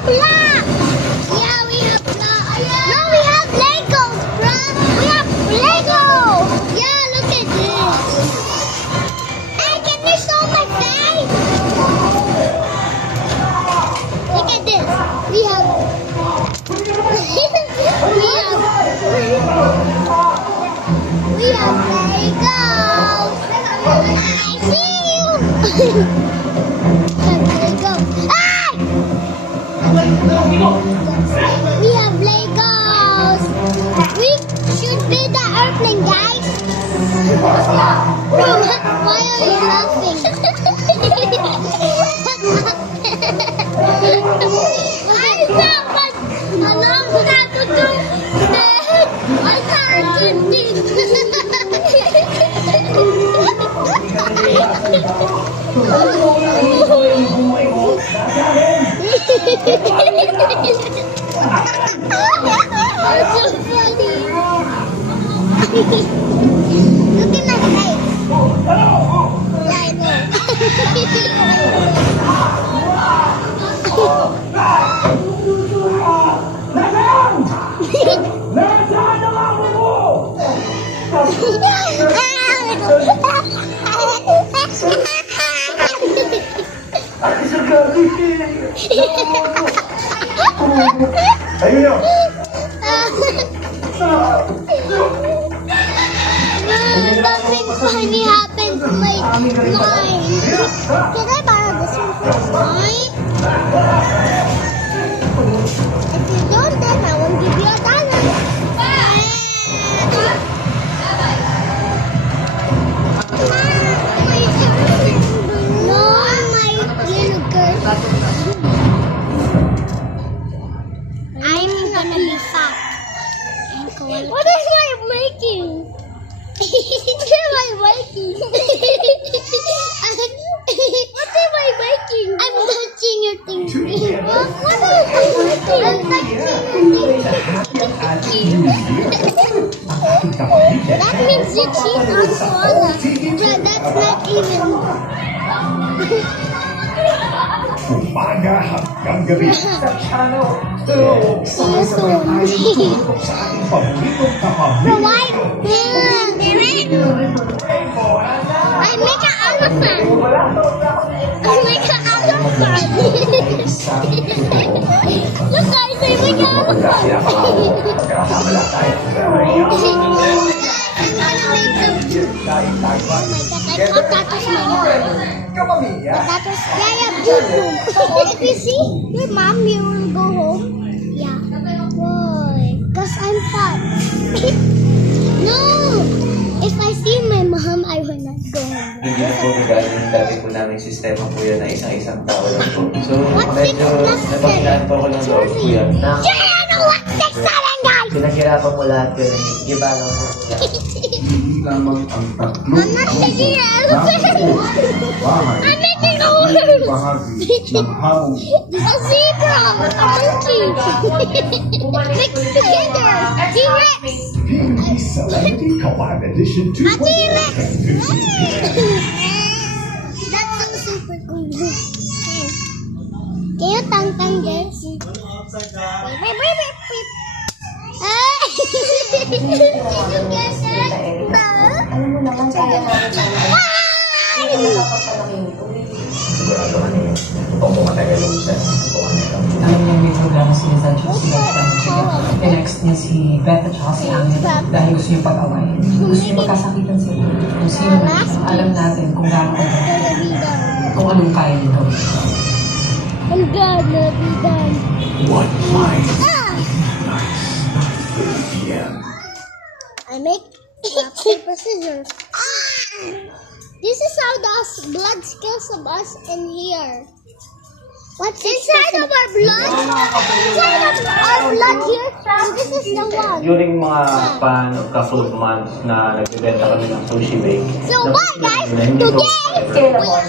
have block. Yeah, we have block. No, we have Legos, bruh. We have Lego. Yeah, look at this. Hey, can you show my face? Look at this. We have. We have Legos. I see you. Legos. Hey! We have Legos. We should build the airplane, guys. Why are you laughing? I'm not, but I'm not to do that. I can't do That's so funny. Look at my face. Yeah, I Ayun yun. Something funny happened to my mind. Can I borrow this one for mine? If you don't, then I won't give you $1. No, my little girl. I'm gonna be fat. What am I making? What am I making? What am I making? I'm touching your thing. What am I making? I'm touching your thing. That means you cheat on Swalla. That's not even. Umaga hanggang gabi sa channel. Sabay-sabay tayo tumutok sa ating paboritong Provide. I make an elephant. I make an elephant. Look guys, I make an elephant. Magkakabala tayo. I'm gonna make them. Oh my god, I thought that was my mom. Kapamilya. But that was YouTube. If you see your mom, you will go home. Yeah. Why? Because I'm fat. No! If I see my mom, I will not go home. Hindi na po regalo yung dati po namin sistema po yan na isang tao lang po. So, medyo napakilaan po ako ng loob po yan. Ano? What's six seven, guys? Pinaghirapan po lahat yun. Giba lang po yan. Hindi lamang ang tatlo. I'm not taking an elephant. Bahay. I'm making a horse. Bahagi ng hamong A zebra. A monkey. Mixed together. T-Rex. Beauty Celebrity Collab Edition A T-Rex. 2.0. That's so super cool. Can you tang-tang this? Beep, beep, beep, beep. Hey! Did you get that? Alam mo naman, kaya namin Sigurado ka niyo. Kung matagal yung isa. Alam niya may programa si Liza at si next niya si Beth at saka si Angel dahil gusto niyo pag-awayin. Gusto niyo magkasakitan sila. Kung sino alam natin kung gano'n kung anong kaya niyo gawin. I'm gonna be done. One line. Ah! PM. I make rock, paper, scissors. This is how the blood skills of us in here. What's inside of our blood? Inside of our blood here. And this is the one. During mga couple of months na nagbibenta kami ng sushi bake. So bye guys. Hindi po- Today. scalable.